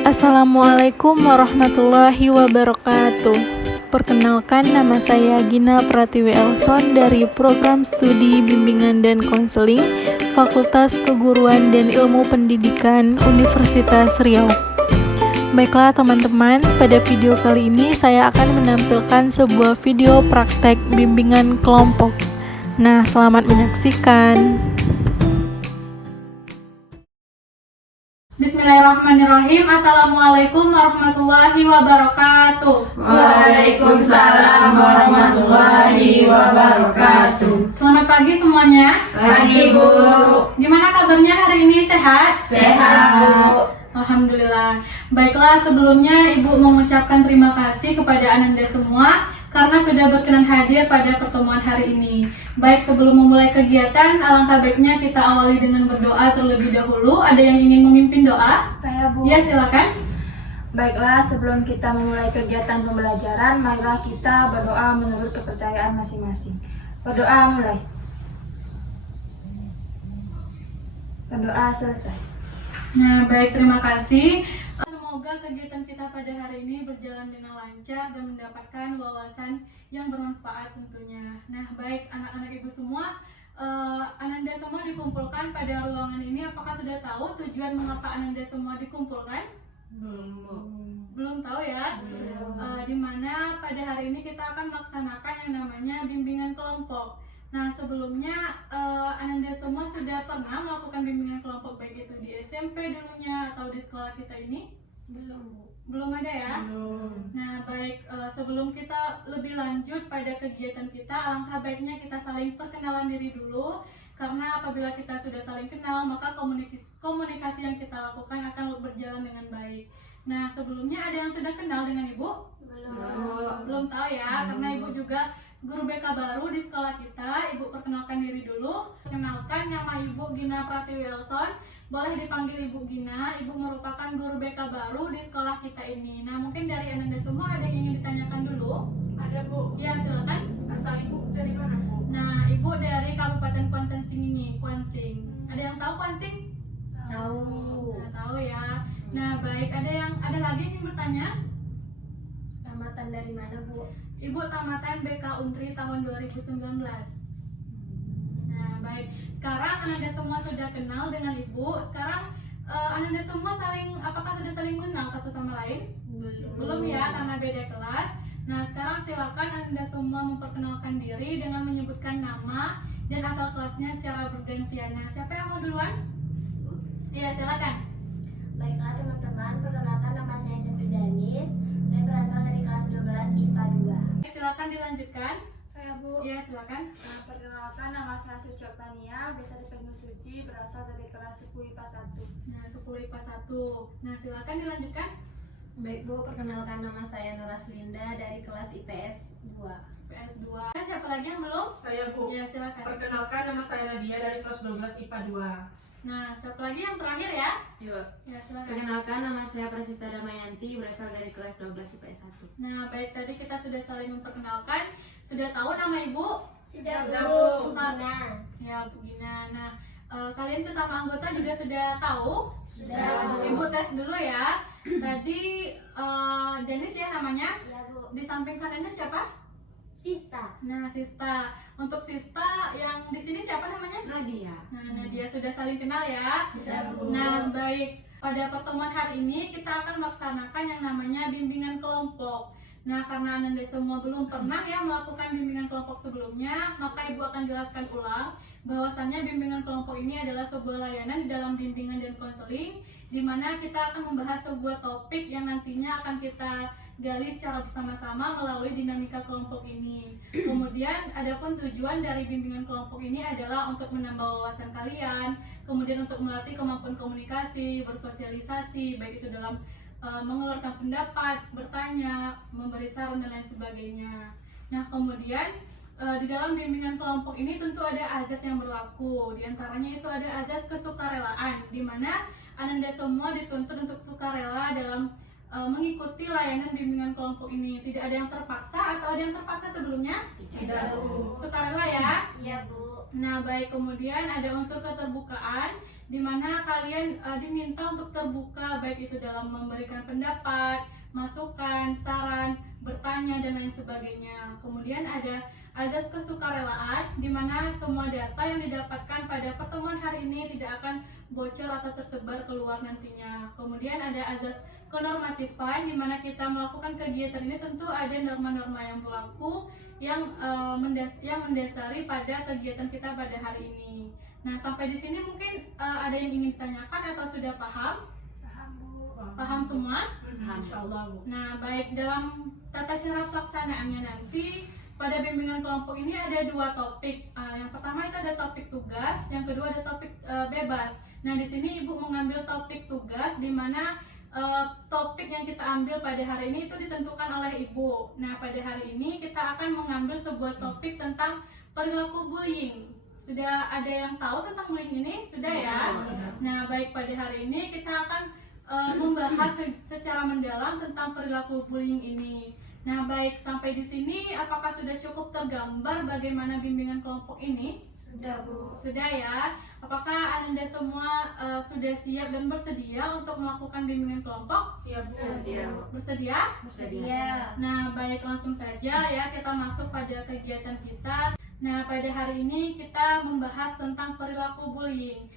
Assalamualaikum warahmatullahi wabarakatuh. Perkenalkan, nama saya Gina Pratiwi Elson dari Program Studi Bimbingan dan Konseling Fakultas Keguruan dan Ilmu Pendidikan Universitas Riau. Baiklah teman-teman, pada video kali ini saya akan menampilkan sebuah video praktek bimbingan kelompok. Nah, selamat menyaksikan. Bismillahirrahmanirrahim. Assalamualaikum warahmatullahi wabarakatuh. Waalaikumsalam warahmatullahi wabarakatuh. Selamat pagi semuanya. Pagi, Bu. Gimana kabarnya hari ini? Sehat? Sehat, Bu. Alhamdulillah. Baiklah, sebelumnya Ibu mengucapkan terima kasih kepada Ananda semua karena sudah berkenan hadir pada pertemuan hari ini. Baik, sebelum memulai kegiatan, alangkah baiknya kita awali dengan berdoa terlebih dahulu. Ada yang ingin memimpin doa? Saya, Bu. Ya, silakan. Baiklah, sebelum kita memulai kegiatan pembelajaran, marilah kita berdoa menurut kepercayaan masing-masing. Berdoa mulai. Berdoa selesai. Nah, baik, terima kasih. Semoga kegiatan kita pada hari ini berjalan dengan lancar dan mendapatkan wawasan yang bermanfaat tentunya. Nah, baik anak-anak ibu semua, Ananda semua dikumpulkan pada ruangan ini. Apakah sudah tahu tujuan mengapa Ananda semua dikumpulkan? Belum tahu ya? Dimana pada hari ini kita akan melaksanakan yang namanya bimbingan kelompok. Nah, sebelumnya Ananda semua sudah pernah melakukan bimbingan kelompok baik itu di SMP dulunya atau di sekolah kita ini? Belum ada ya? Nah, baik, sebelum kita lebih lanjut pada kegiatan kita, alangkah baiknya kita saling perkenalan diri dulu. Karena apabila kita sudah saling kenal, maka komunikasi yang kita lakukan akan berjalan dengan baik. Nah, sebelumnya ada yang sudah kenal dengan Ibu? Belum tahu ya, karena Ibu juga guru BK baru di sekolah kita. Ibu perkenalkan diri dulu. Kenalkan, nama Ibu Gina Pratiwi Elson. Boleh dipanggil Ibu Gina. Ibu merupakan guru BK baru di sekolah kita ini. Nah, mungkin dari Ananda semua ada yang ingin ditanyakan dulu? Ada, Bu. Ya, silakan. Asal Ibu dari mana, Bu? Nah, Ibu dari Kabupaten Kuantan ini, Kuansing. Ada yang tahu Kuansing? Tahu. Nah, tahu ya. Nah, baik. Ada lagi yang ingin bertanya? Tamatan dari mana, Bu? Ibu tamatan BK Untri tahun 2019. Nah, baik. Sekarang Ananda semua sudah kenal dengan Ibu. Sekarang Ananda semua apakah sudah saling mengenal satu sama lain? Belum ya, karena beda kelas. Nah, sekarang silakan Ananda semua memperkenalkan diri dengan menyebutkan nama dan asal kelasnya secara bergantian. Nah, siapa yang mau duluan? Iya, silakan. Baiklah teman-teman, perkenalkan nama saya Sepri Danis. Saya berasal dari kelas 12 IPA 2. Silakan dilanjutkan. Saya, Bu. Iya, silakan. Perkenalkan, nama saya Suci Oktania, biasa dipanggil Suci, berasal dari kelas 10 IPA 1. Nah, 10 IPA 1. Nah, silakan dilanjutkan. Baik, Bu, perkenalkan nama saya Nuras Linda dari kelas IPS 2. PS2. Siapa lagi yang belum? Saya, Bu. Ya, silakan. Perkenalkan, nama saya Nadia dari kelas 12 IPA 2. Nah, siapa lagi yang terakhir ya? Iya. Ya, silakan. Perkenalkan, nama saya Prasista Damayanti, berasal dari kelas 12 IPS 1. Nah, baik, tadi kita sudah saling memperkenalkan. Sudah tahu nama Ibu? Sudah, Sudah, Bu. Bu. Gina. Ya, Bu Gina. Nah, kalian sesama anggota juga sudah tahu? Sudah. Ibu tes dulu ya. Tadi Denis ya namanya. Ya, Bu. Di samping kanannya siapa? Sista. Nah, Sista. Untuk Sista yang di sini siapa namanya? Nadia. Nah, Nadia sudah saling kenal ya. Sudah, Bu. Nah, baik. Pada pertemuan hari ini kita akan melaksanakan yang namanya bimbingan kelompok. Nah, karena Ananda semua belum pernah ya melakukan bimbingan kelompok sebelumnya, maka Ibu akan jelaskan ulang bahwasannya bimbingan kelompok ini adalah sebuah layanan di dalam bimbingan dan konseling, di mana kita akan membahas sebuah topik yang nantinya akan kita gali secara bersama-sama melalui dinamika kelompok ini. Kemudian, adapun tujuan dari bimbingan kelompok ini adalah untuk menambah wawasan kalian, kemudian untuk melatih kemampuan komunikasi, bersosialisasi, baik itu dalam mengeluarkan pendapat, bertanya, memberi saran dan lain sebagainya. Nah, kemudian di dalam bimbingan kelompok ini tentu ada azas yang berlaku. Di antaranya itu ada azas kesukarelaan, di mana Ananda semua dituntut untuk sukarela dalam mengikuti layanan bimbingan kelompok ini. Tidak ada yang terpaksa atau ada yang terpaksa sebelumnya? Tidak, Bu. Sukarela ya. Iya, Bu. Nah, baik, kemudian ada unsur keterbukaan, di mana kalian diminta untuk terbuka baik itu dalam memberikan pendapat, masukan, saran, bertanya dan lain sebagainya. Kemudian ada azas kesukarelaan di mana semua data yang didapatkan pada pertemuan hari ini tidak akan bocor atau tersebar keluar nantinya. Kemudian ada azas kenormatifan di mana kita melakukan kegiatan ini tentu ada norma-norma yang berlaku yang mendasari pada kegiatan kita pada hari ini. Nah, sampai di sini mungkin ada yang ingin ditanyakan atau sudah paham? Paham semua? Insya Allah, Bu. Nah, baik, dalam tata cara pelaksanaannya nanti pada bimbingan kelompok ini ada 2 topik. Yang pertama itu ada topik tugas, yang kedua ada topik bebas. Nah, di sini Ibu mengambil topik tugas di mana topik yang kita ambil pada hari ini itu ditentukan oleh Ibu. Nah, pada hari ini kita akan mengambil sebuah topik tentang perilaku bullying. Sudah ada yang tahu tentang bullying ini? Sudah ya? Nah, baik, pada hari ini kita akan membahas secara mendalam tentang perilaku bullying ini. Nah, baik, sampai di sini apakah sudah cukup tergambar bagaimana bimbingan kelompok ini? Sudah, Bu. Sudah ya. Apakah Anda semua sudah siap dan bersedia untuk melakukan bimbingan kelompok? Siap, Bu. Sedia, Bu. Bersedia? Sedia. Nah, baik, langsung saja ya kita masuk pada kegiatan kita. Nah, pada hari ini kita membahas tentang perilaku bullying.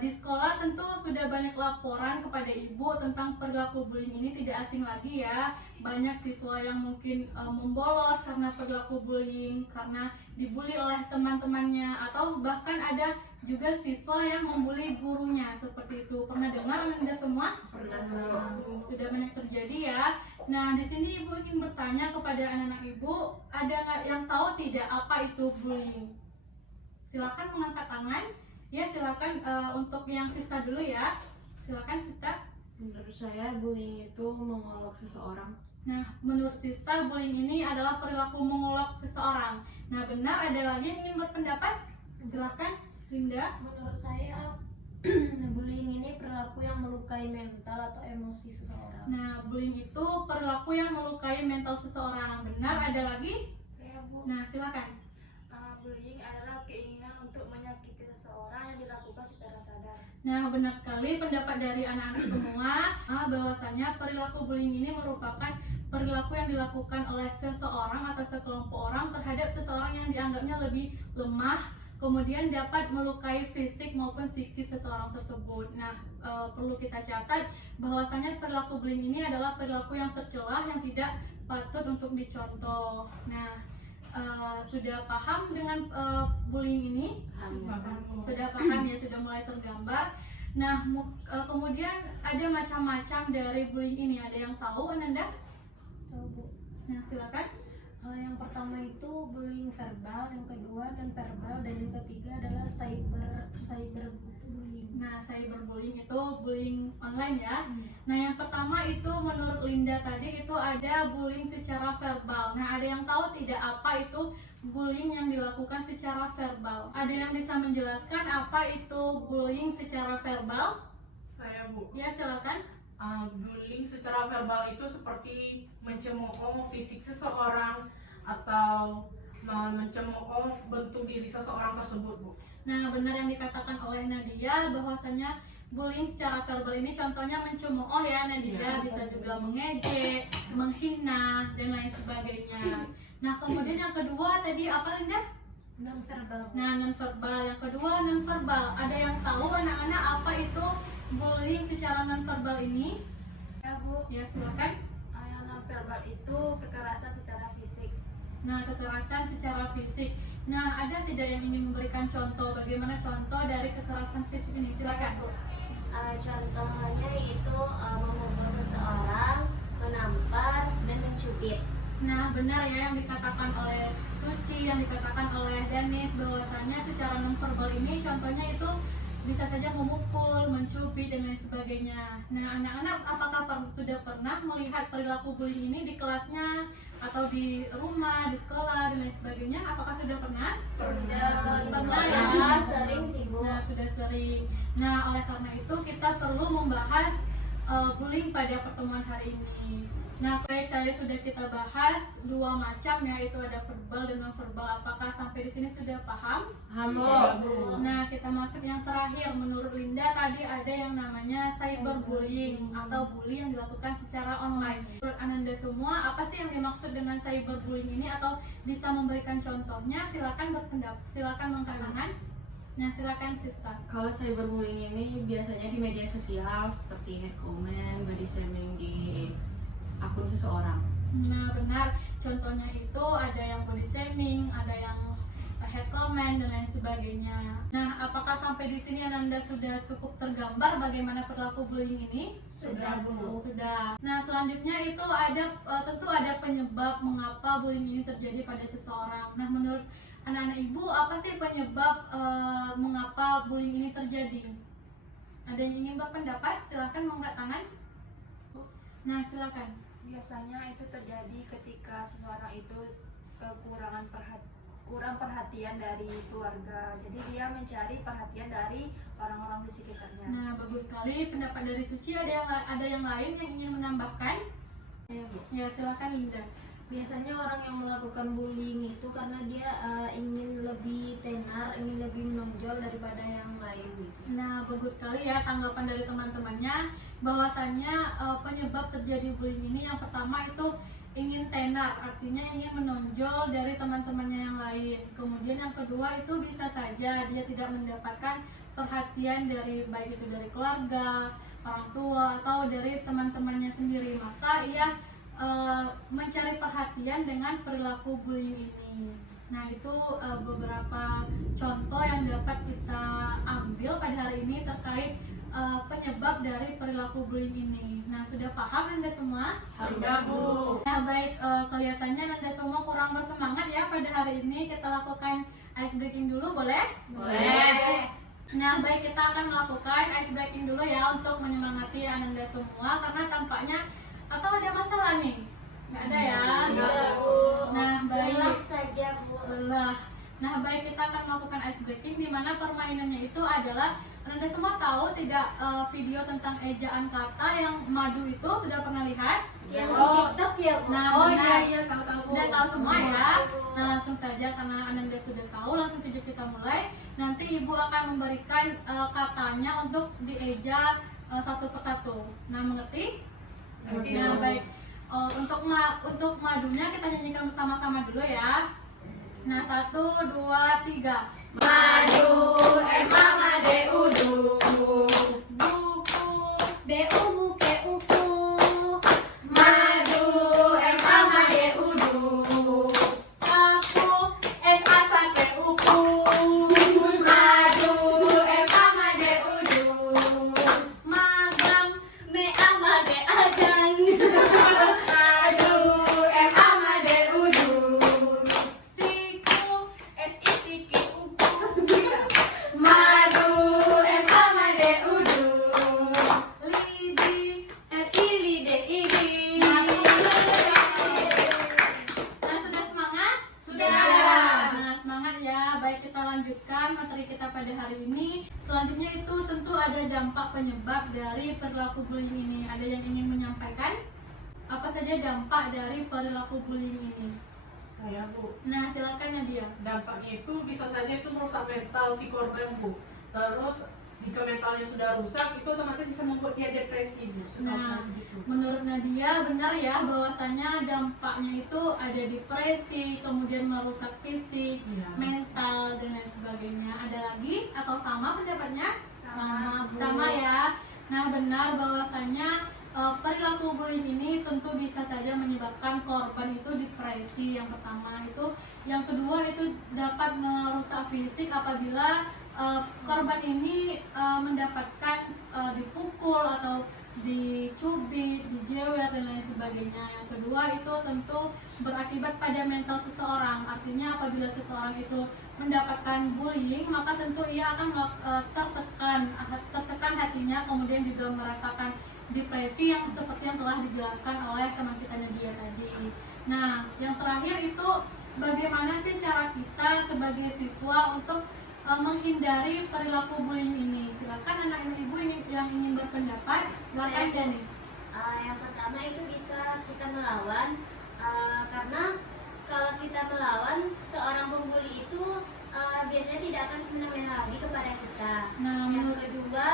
Di sekolah tentu sudah banyak laporan kepada Ibu tentang perilaku bullying ini, tidak asing lagi ya. Banyak siswa yang mungkin membolos karena perilaku bullying, karena dibully oleh teman-temannya, atau bahkan ada juga siswa yang membuli gurunya, seperti itu. Pernah dengar Anda semua? Pernah. Sudah banyak terjadi ya. Nah, di sini Ibu ingin bertanya kepada anak-anak Ibu, ada nggak yang tahu tidak apa itu bullying? Silakan mengangkat tangan. Ya, silakan untuk yang Sista dulu ya. Silakan Sista. Menurut saya bullying itu mengolok seseorang. Nah, menurut Sista bullying ini adalah perilaku mengolok seseorang. Nah, benar, ada lagi yang ingin berpendapat? Silakan, Linda. Menurut saya bullying ini perilaku yang melukai mental atau emosi seseorang. Nah, bullying itu perilaku yang melukai mental seseorang. Benar, ada lagi? Saya, Bu. Nah, silakan. Bullying adalah keinginan untuk menyakiti seseorang yang dilakukan secara sadar. Nah, benar sekali pendapat dari anak-anak semua bahwasanya perilaku bullying ini merupakan perilaku yang dilakukan oleh seseorang atau sekelompok orang terhadap seseorang yang dianggapnya lebih lemah, kemudian dapat melukai fisik maupun psikis seseorang tersebut. Nah, perlu kita catat bahwasanya perilaku bullying ini adalah perilaku yang tercela yang tidak patut untuk dicontoh. Nah, sudah paham dengan bullying ini? Sudah paham ya, sudah mulai tergambar. Nah, kemudian ada macam-macam dari bullying ini. Ada yang tahu, Ananda? Tahu, Bu. Nah, silakan. Yang pertama itu bullying verbal, yang kedua non verbal, dan yang ketiga adalah cyberbullying. Nah, cyberbullying itu bullying online ya. Nah, yang pertama itu menurut Linda tadi itu ada bullying secara verbal. Nah, ada yang tahu tidak apa itu bullying yang dilakukan secara verbal? Ada yang bisa menjelaskan apa itu bullying secara verbal? Saya, Bu. Ya, silakan. Bullying secara verbal itu seperti mencemooh fisik seseorang atau mencemooh bentuk diri seseorang tersebut, Bu. Nah, benar yang dikatakan oleh Nadia bahwasanya bullying secara verbal ini contohnya mencemooh ya Nadia, bisa juga mengejek, menghina dan lain sebagainya. Nah, kemudian yang kedua tadi apa Linda? Non verbal. Nah, non-verbal. Yang kedua non-verbal. Ada yang tahu anak-anak apa itu bullying secara non-verbal ini? Ya, Bu. Ya, silakan. Yang non-verbal itu kekerasan secara fisik. Nah, kekerasan secara fisik. Nah, ada tidak yang ingin memberikan contoh? Bagaimana contoh dari kekerasan fisik ini? Silakan, Bu. Contohnya yaitu memukul seseorang, menampar, dan mencubit. Nah, benar ya yang dikatakan oleh Suci, yang dikatakan oleh Danis bahwasanya secara non-verbal ini contohnya itu bisa saja memukul, mencubit dan lain sebagainya. Nah, anak-anak apakah sudah pernah melihat perilaku bullying ini di kelasnya atau di rumah, di sekolah dan lain sebagainya? Apakah sudah pernah? Pernah ya. Sering sih, Bu. Nah, sudah sering. Nah, oleh karena itu kita perlu membahas bullying pada pertemuan hari ini. Nah, baik, tadi sudah kita bahas dua macam, yaitu ada verbal dan non-verbal. Apakah sampai di sini sudah paham? Nah, kita masuk yang terakhir. Menurut Linda tadi ada yang namanya cyberbullying atau bully yang dilakukan secara online. Menurut Ananda semua, apa sih yang dimaksud dengan cyberbullying ini, atau bisa memberikan contohnya? Silakan berpendapat, silakan mengangkat tangan. Nah, silakan Sista. Kalau cyberbullying ini biasanya di media sosial seperti hate comment, body shaming di akun seseorang. Nah, benar. Contohnya itu ada yang body shaming, ada yang head comment dan lain sebagainya. Nah, apakah sampai di sini Ananda sudah cukup tergambar bagaimana perilaku bullying ini? Sudah, Bu. Sudah. Nah, selanjutnya itu ada tentu ada penyebab mengapa bullying ini terjadi pada seseorang. Nah, menurut anak-anak ibu, apa sih penyebab mengapa bullying ini terjadi? Ada yang ingin berpendapat? Silahkan mengangkat tangan. Nah, silakan. Biasanya itu terjadi ketika seseorang itu kurang perhatian dari keluarga. Jadi dia mencari perhatian dari orang-orang di sekitarnya. Nah, bagus sekali pendapat dari Suci. Ada yang lain yang ingin menambahkan? Ya, Bu. Ya, silakan Linda. Biasanya orang yang melakukan bullying itu karena dia ingin lebih tenar, ingin lebih menonjol daripada yang lain gitu. Nah, bagus sekali ya tanggapan dari teman-temannya, bahwasannya penyebab terjadi bullying ini yang pertama itu ingin tenar, artinya ingin menonjol dari teman-temannya yang lain. Kemudian yang kedua itu bisa saja dia tidak mendapatkan perhatian dari baik itu dari keluarga, orang tua, atau dari teman-temannya sendiri. Maka ia mencari perhatian dengan perilaku bullying ini. Nah, itu beberapa contoh yang dapat kita ambil pada hari ini terkait penyebab dari perilaku bullying ini. Nah, sudah paham Anda semua? Sudah, Bu. Nah, baik, kelihatannya Anda semua kurang bersemangat ya pada hari ini. Kita lakukan ice breaking dulu, boleh? Boleh. Nah, baik, kita akan melakukan ice breaking dulu ya untuk menyemangati Anda semua, karena tampaknya atau ada masalah nih? Nggak ada ya? Tidak, Bu. Nah, baik. Relax saja, Bu. Nah, baik, kita akan melakukan ice breaking, di mana permainannya itu adalah, Anda semua tahu tidak, video tentang ejaan kata yang madu itu sudah pernah lihat? Yang Oh. TikTok ya, Bu. Nah, Oh benar. iya, tahu-tahu. Sudah tahu semua ya? Nah, langsung saja karena Anda sudah tahu, langsung saja kita mulai. Nanti Ibu akan memberikan katanya untuk dieja satu persatu. Nah, mengerti? Nah, baik. Untuk madunya kita nyanyikan bersama-sama dulu ya. Nah, 1, 2, 3. Madu, made udu. Buku. BU buke uku. Madu, made udu. Sapu. Sampai uku. Madu, made udu. Magang. Me amade agang. Madu, made udu. Siku. Siki uku. Madu, made udu. Lidi. Ili de ili. Nah, sudah semangat? Sudah. Nah, semangat ya. Baik, kita lanjutkan materi kita pada hari ini. Selanjutnya itu tentu ada dampak penyebab dari perilaku bullying ini. Ada yang ingin menyampaikan? Apa saja dampak dari perilaku bullying ini? Saya, Bu. Nah, silakan Nadia. Dampaknya itu bisa saja itu merusak mental si korban, Bu. Terus jika mentalnya sudah rusak, itu otomatis bisa membuat dia depresi, Bu. Nah, Seperti itu. menurut Nadia benar ya bahwasanya dampaknya itu ada depresi, kemudian merusak fisik, Iya. mental dan lain sebagainya. Ada lagi atau sama pendapatnya? Sama, Bu. Sama ya. Nah, benar bahwasanya perilaku bullying ini tentu bisa saja menyebabkan korban itu depresi yang pertama itu. Yang kedua itu dapat merusak fisik apabila korban ini mendapatkan dipukul atau dicubit, dijewer dan lain sebagainya. Yang kedua itu tentu berakibat pada mental seseorang. Artinya apabila seseorang itu mendapatkan bullying, maka tentu ia akan tertekan hatinya, kemudian juga merasakan depresi yang seperti yang telah dijelaskan oleh teman kita Nadia tadi. Nah, yang terakhir itu bagaimana sih cara kita sebagai siswa untuk menghindari perilaku bullying ini? Silakan anak-anak ibu yang ingin berpendapat. Silakan Danis. Yang pertama itu bisa kita melawan, karena kalau kita melawan seorang pembuli itu biasanya tidak akan semena-mena lagi kepada kita. Nah, Yang kedua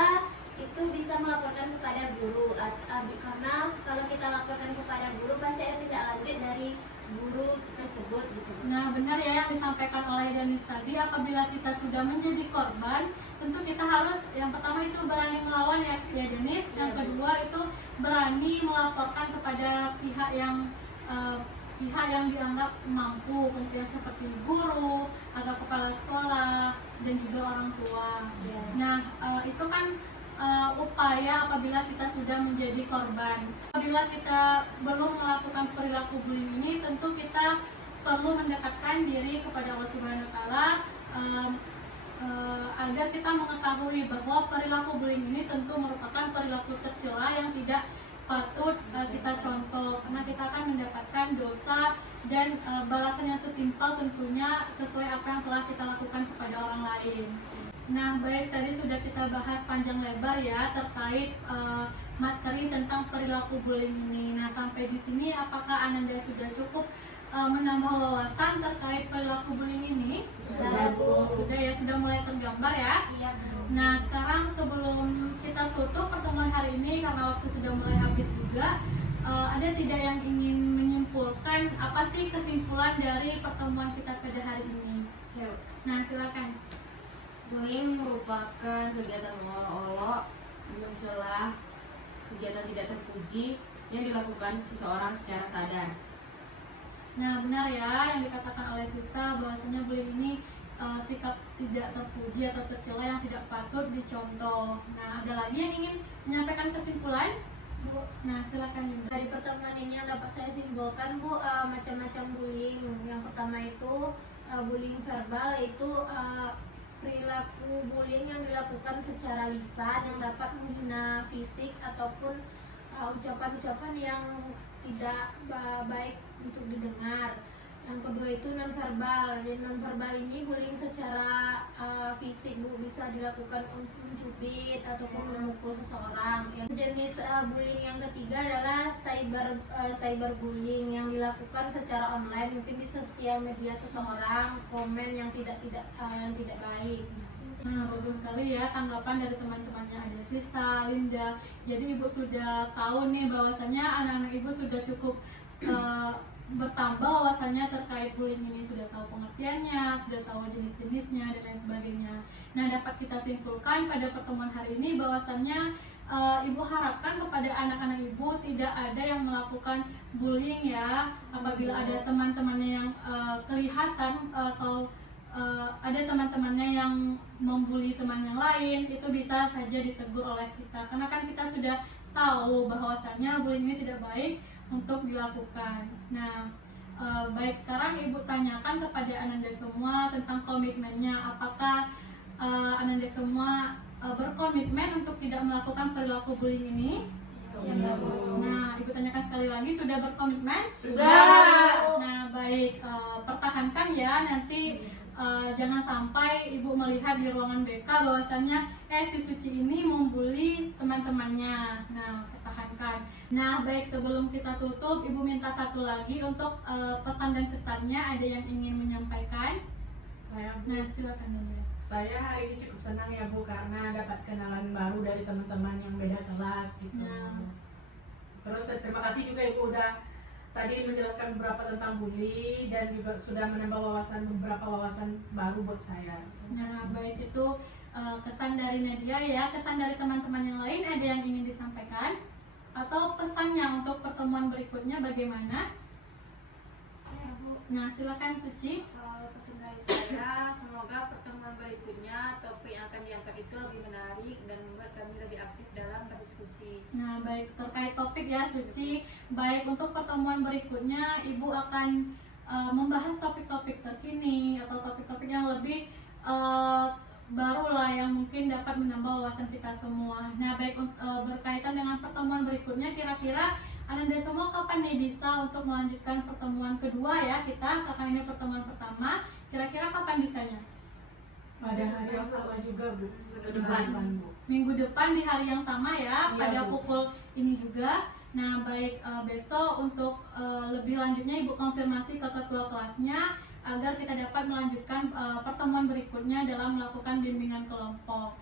itu bisa melaporkan kepada guru, karena kalau kita laporkan kepada guru pasti ada tindak lanjut dari guru tersebut gitu. Nah, benar ya yang disampaikan oleh Danis tadi. Apabila kita sudah menjadi korban, tentu kita harus yang pertama itu berani melawan ya Danis. Yang kedua itu berani melaporkan kepada pihak yang dianggap mampu, kemudian seperti guru atau kepala sekolah dan juga orang tua. Ya. Nah, itu kan upaya apabila kita sudah menjadi korban. Apabila kita belum melakukan perilaku bullying ini, tentu kita perlu mendekatkan diri kepada Allah Subhanahu wa Ta'ala agar kita mengetahui bahwa perilaku bullying ini tentu merupakan perilaku tercela yang tidak patut kita contoh, karena kita akan mendapatkan dosa dan balasan yang setimpal tentunya sesuai apa yang telah kita lakukan kepada orang lain. Nah, baik, tadi sudah kita bahas panjang lebar ya terkait materi tentang perilaku bullying ini. Nah, sampai di sini apakah Ananda sudah cukup menambah wawasan terkait perilaku bullying ini? Sudah ya, sudah mulai tergambar ya. Iya, Bu. Nah, sekarang sebelum kita tutup pertemuan hari ini karena waktu sudah mulai habis juga, ada tidak yang ingin menyimpulkan apa sih kesimpulan dari pertemuan kita pada hari ini? Nah, silakan. Bullying merupakan kegiatan olok-olok, mencela, kegiatan tidak terpuji yang dilakukan seseorang secara sadar. Nah, benar ya yang dikatakan oleh Sista bahwasanya bullying ini sikap tidak terpuji atau tercela yang tidak patut dicontoh. Nah, ada lagi yang ingin menyampaikan kesimpulan? Bu, Nah, silakan Yunda. dari pertemuan ini yang dapat saya simpulkan, Bu, macam-macam bullying. Yang pertama itu bullying verbal, yaitu perilaku bullying yang dilakukan secara lisan yang dapat menghina fisik ataupun ucapan-ucapan yang tidak baik untuk didengar. Yang kedua itu nonverbal. Dan nonverbal ini bullying secara fisik, Bu, bisa dilakukan untuk mencubit ataupun memukul seseorang. Yang jenis bullying yang ketiga adalah cyberbullying yang dilakukan secara online, mungkin di sosial media seseorang, komen yang tidak baik. Nah, bagus sekali ya tanggapan dari teman-temannya, ada Sista, Linda. Jadi Ibu sudah tahu nih bahwasannya anak-anak Ibu sudah cukup bertambah wawasannya terkait bullying ini, sudah tahu pengertiannya, sudah tahu jenis-jenisnya dan lain sebagainya. Nah, dapat kita simpulkan pada pertemuan hari ini bahwasannya Ibu harapkan kepada anak-anak Ibu tidak ada yang melakukan bullying ya. Apabila ada teman-temannya yang kelihatan atau ada teman-temannya yang membuli teman yang lain, itu bisa saja ditegur oleh kita, karena kan kita sudah tahu bahwasannya bullying ini tidak baik untuk dilakukan. Nah, baik, sekarang Ibu tanyakan kepada Ananda semua tentang komitmennya. Apakah Ananda semua berkomitmen untuk tidak melakukan perilaku bullying ini? Ya, Bu. Nah, Ibu tanyakan sekali lagi, sudah berkomitmen? Sudah. Nah, baik, pertahankan ya, nanti jangan sampai Ibu melihat di ruangan BK bahwasannya si Suci ini membuli teman-temannya. Nah, pertahankan. Nah, baik, sebelum kita tutup, Ibu minta satu lagi untuk pesan dan kesannya. Ada yang ingin menyampaikan? Nah, silakan Danda. Saya hari ini cukup senang ya Bu, karena dapat kenalan baru dari teman-teman yang beda kelas gitu. Nah. Terus terima kasih juga Ibu udah tadi menjelaskan beberapa tentang bully dan juga sudah menambah beberapa wawasan baru buat saya. Nah, baik, itu kesan dari Nadia ya. Kesan dari teman-teman yang lain ada yang ingin disampaikan? Atau pesannya untuk pertemuan berikutnya bagaimana? Ya, Bu. Nah, silakan Suci. Pesan dari saya, semoga pertemuan berikutnya topik yang akan diangkat itu lebih menarik dan membuat kami lebih aktif dalam berdiskusi. Nah, baik, terkait topik ya Suci. Baik, untuk pertemuan berikutnya Ibu akan membahas topik-topik terkini atau topik-topik yang lebih baru lah yang mungkin dapat menambah wawasan kita semua. Nah, baik, berkaitan dengan pertemuan berikutnya, kira-kira Ananda semua kapan nih bisa untuk melanjutkan pertemuan kedua ya kita, karena ini pertemuan pertama, kira-kira kapan bisanya? pada hari yang sama juga Bu. Depan. Bu. Minggu depan di hari yang sama ya, Iya, pada Bu. pukul ini juga. Nah, baik besok untuk lebih lanjutnya Ibu konfirmasi ke ketua kelasnya agar kita dapat melanjutkan pertemuan berikutnya dalam melakukan bimbingan kelompok.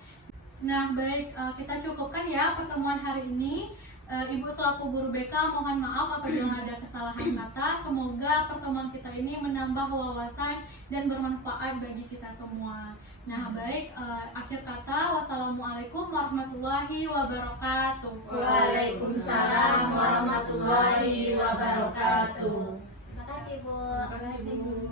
Nah, baik kita cukupkan ya pertemuan hari ini. Ibu selaku guru BK mohon maaf apabila ada kesalahan kata. Semoga pertemuan kita ini menambah wawasan dan bermanfaat bagi kita semua. Nah, baik akhir kata wassalamualaikum warahmatullahi wabarakatuh. Waalaikumsalam warahmatullahi wabarakatuh. Terima kasih Bu. Terima kasih, Bu.